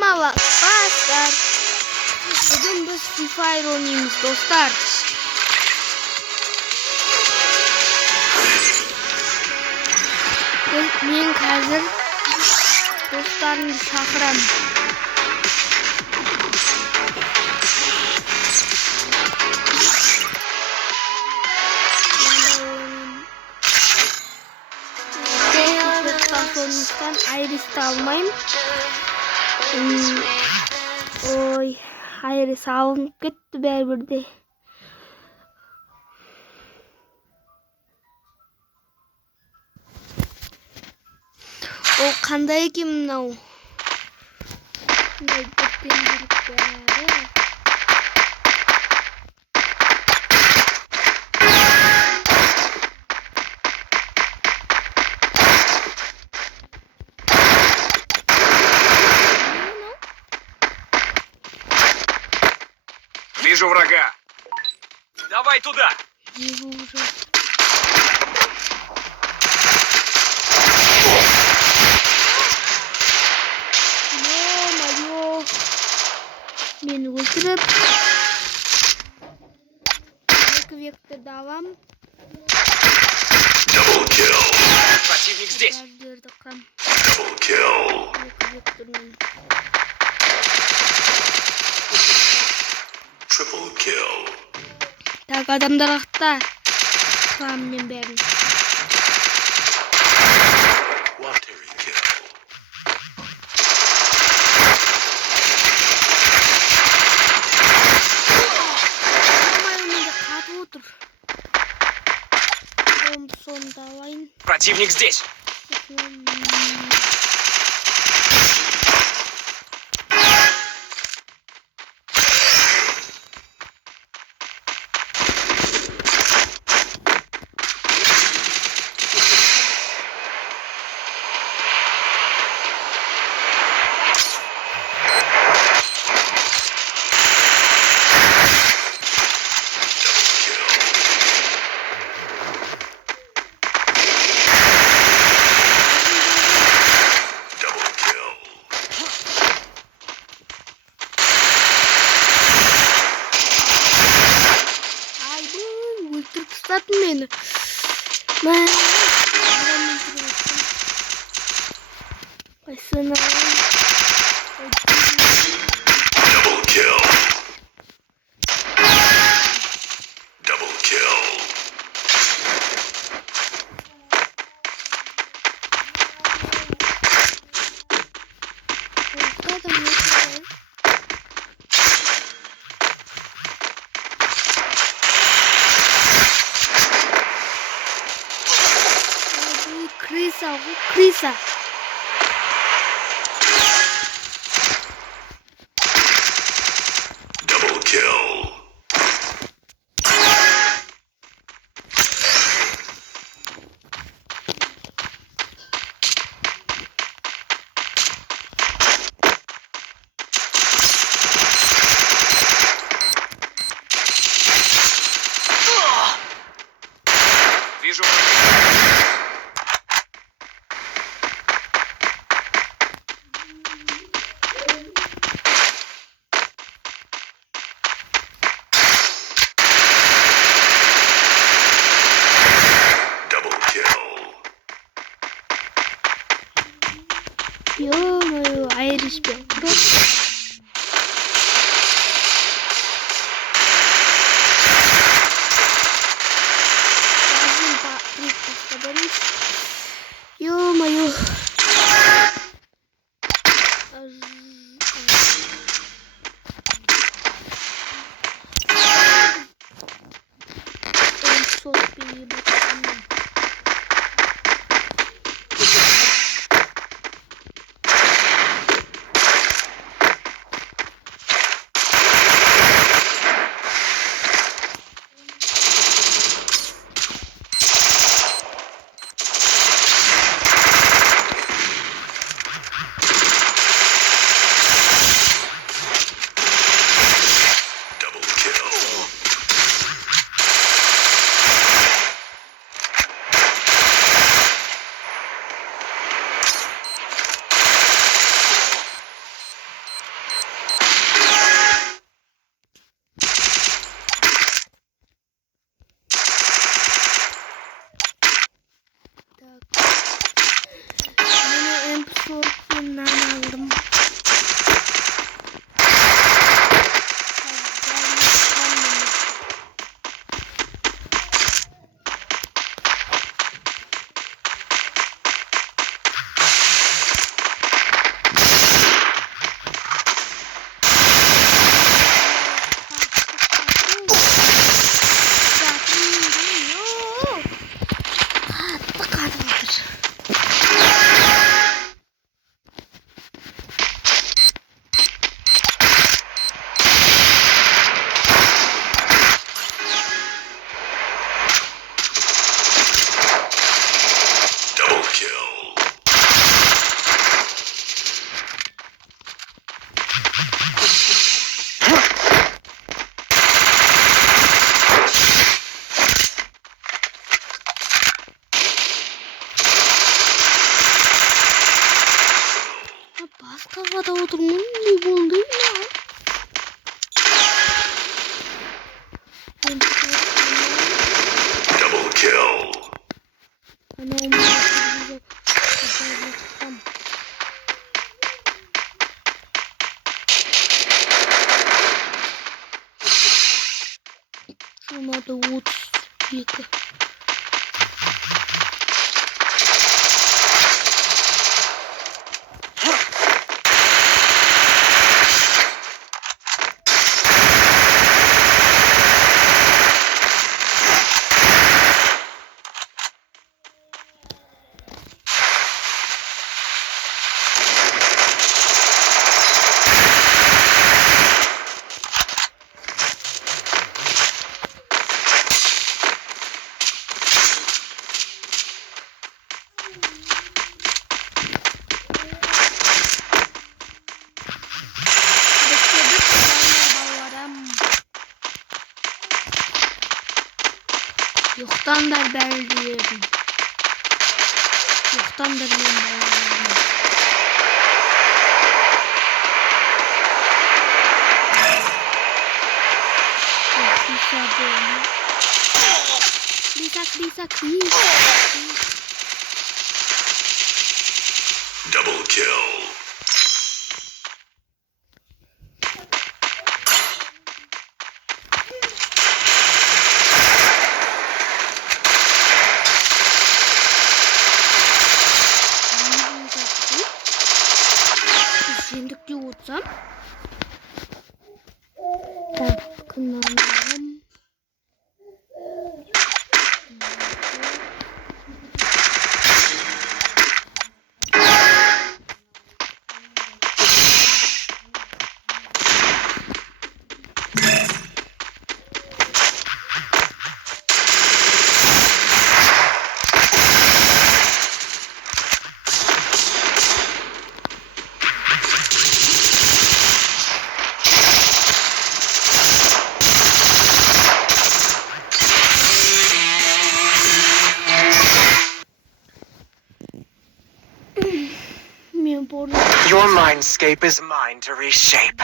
Merhabalar. Bugün biz Free Fire oynuyoruz dostlar. Men hozir do'stlarimni chaqiraman. Sonuçtan ayrısı almayayım. Oy, ayrısı alınıp gitti bir. O qanday ekan mынау? Вижу врага. Давай туда. Вижу уже. Ё-моё. Meni o'ldirib. Vektor davam. Double kill. Противник здесь. Double kill. Triple kill. Так, adamlar haqda. Qılamın bärini. Quaternary kill. Противник здесь. Meni. Ben Double kill. Double kill. Krisa. Double kill. Вижу. Ё-моё, Айрис бел. Ё-моё. Az kafada oturmanın ne buldun ya? Double kill. Ana olmayacak. Şuna da vur. Yıkı. Yoktan da ben diyorum. Yoktan da ben diyorum. Lisak. Double kill. Şimdi yoğursam. Bakınalım. Your mindscape is mine to reshape.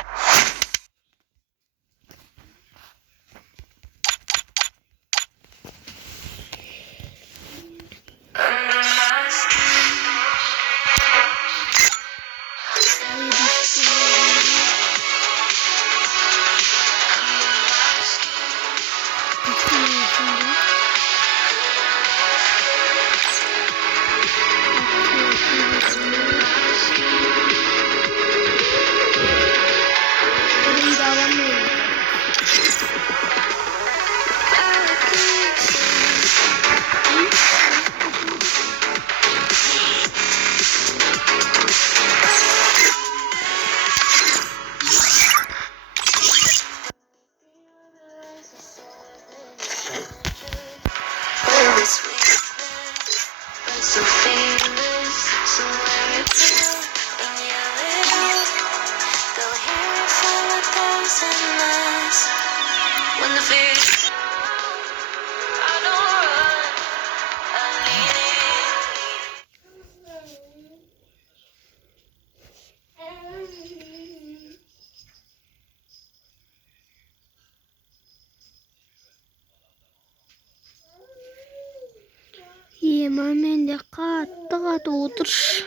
Hemen de kat otur.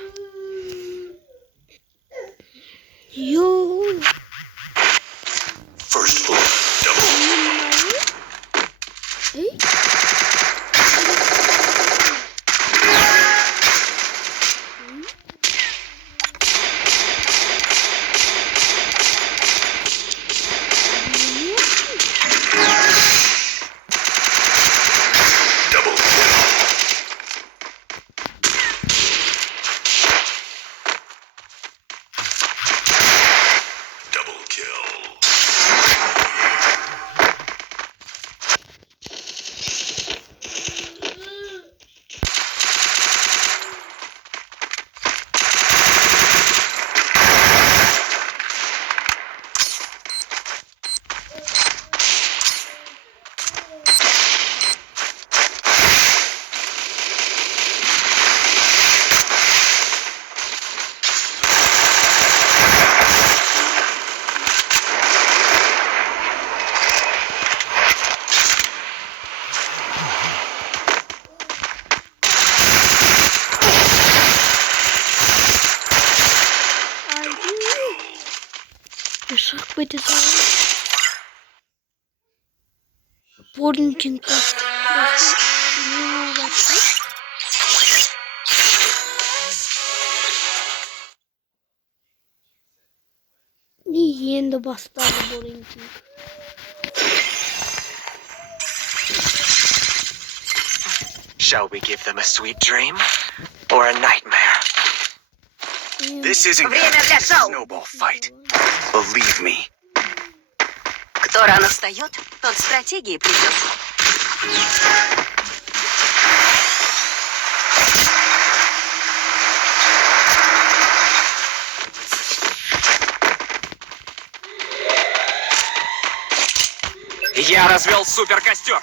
Yo. First blood. Double. Hey. Шах битсэн. Борн чинта. Енді бастады боринки. Shall we give them a sweet dream or a nightmare? This isn't Время для a шоу. snowball fight. Believe me. Кто рано встает, тот стратегии придет. Я развел суперкостер.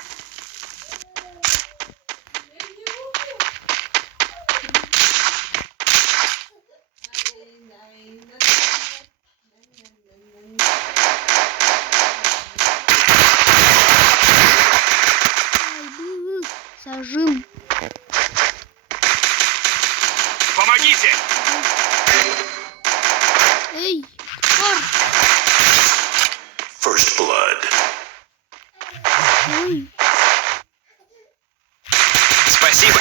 Зажим. Помогите! Эй, пар. First blood. Ой. Спасибо.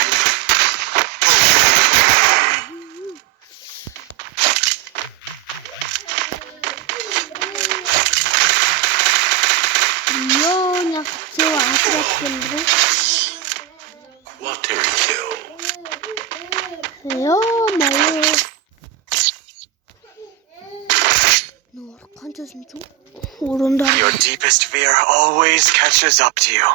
Я не хотела отряд. Water kill. Ё-моё. Ну, қаншасын чу? Орындар. Your deepest fear always catches up to you.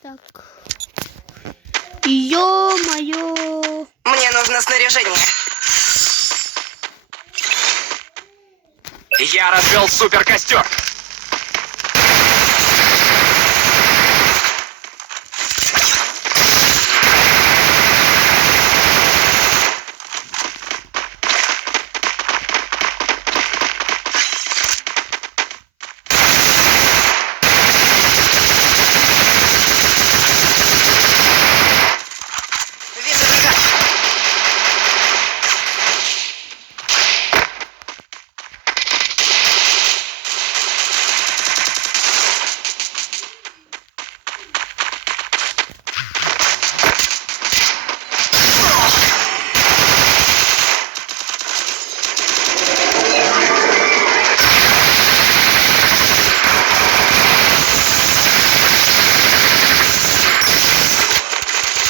Так. Ё-моё. Мне нужно снаряжение. Я развел суперкостер. Вижу врага.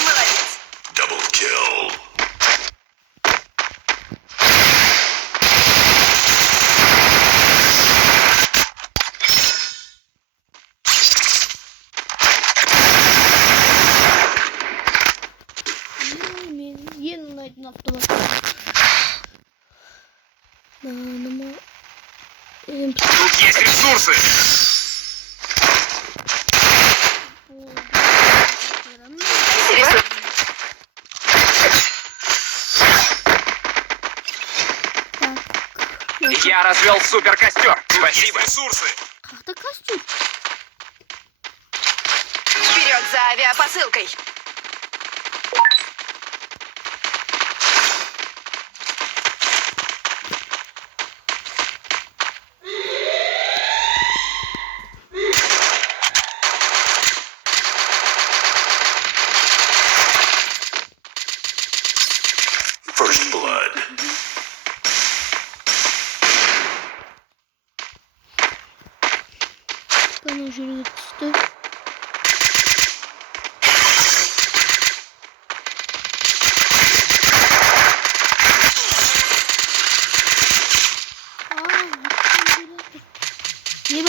Молодец. Double kill. Мен ең ұнайтын автомат. Тут есть ресурсы. Интересно. Я развел суперкостер. Спасибо. Есть ресурсы. Как-то костюм. Вперед за авиапосылкой. First blood. Bana şöyle tuttu.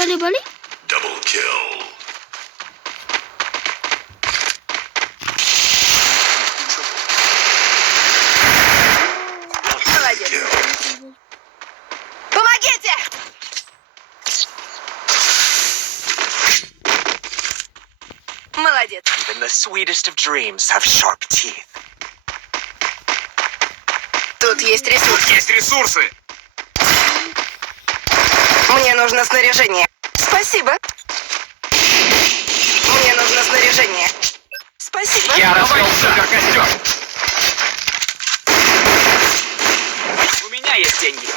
Ne bali? Double kill. Молодец. Kill. Помогите! Молодец. Even the sweetest of dreams have sharp teeth. Тут есть ресурс. Есть ресурсы. Мне нужно снаряжение. Спасибо. Мне нужно снаряжение. Спасибо. Я развел суперкостер. У меня есть деньги.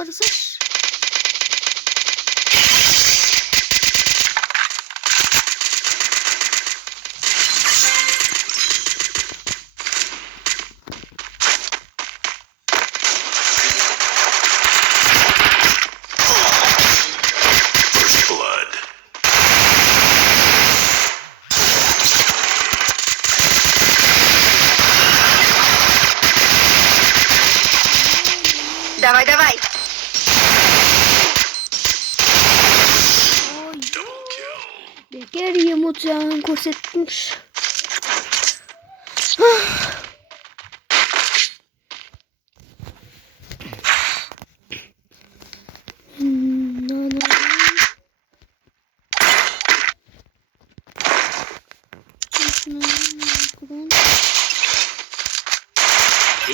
yaparız. First blood. Давай, давай. Oy. Double kill. Bekar yumurtağını kosetmiş.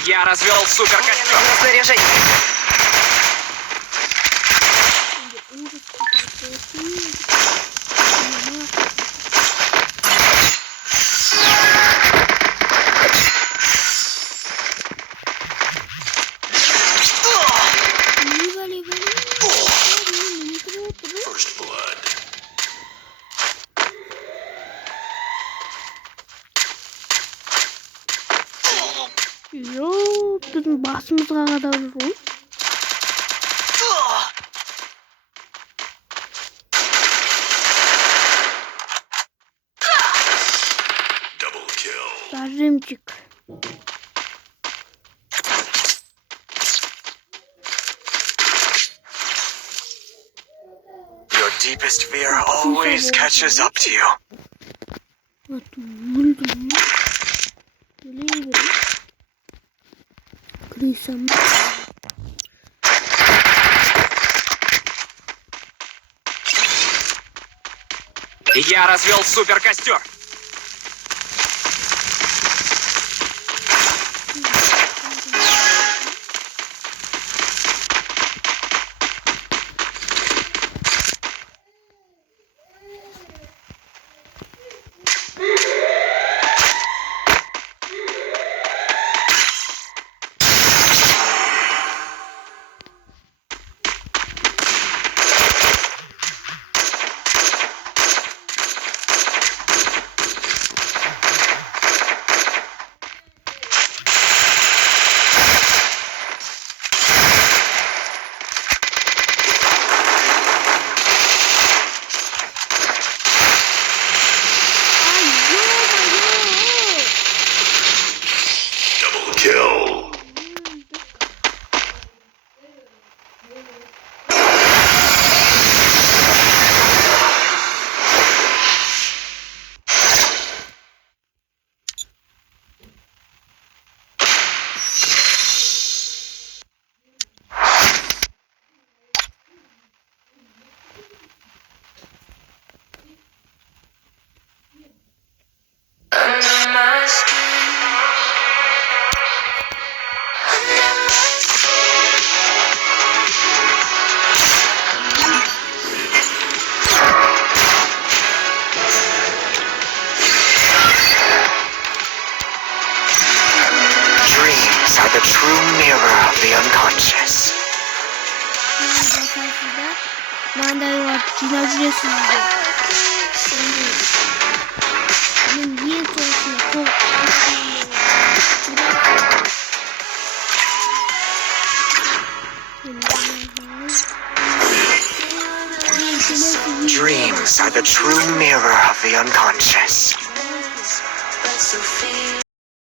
Я развел Мне суперкостер. нужно снаряжение. First blood. Yo, bizim basımıza kadar olur. Double kill. Darımcık. Your deepest fear always catches up to you. Bak, buldum. Nereye gidelim? Kırsam. Я развел суперкостер. Double kill. Dreams are the true mirror of the unconscious. Mandayı var. Final süresinde. Benim niye çalışıyor? Çok. Dreams are the true mirror of the unconscious.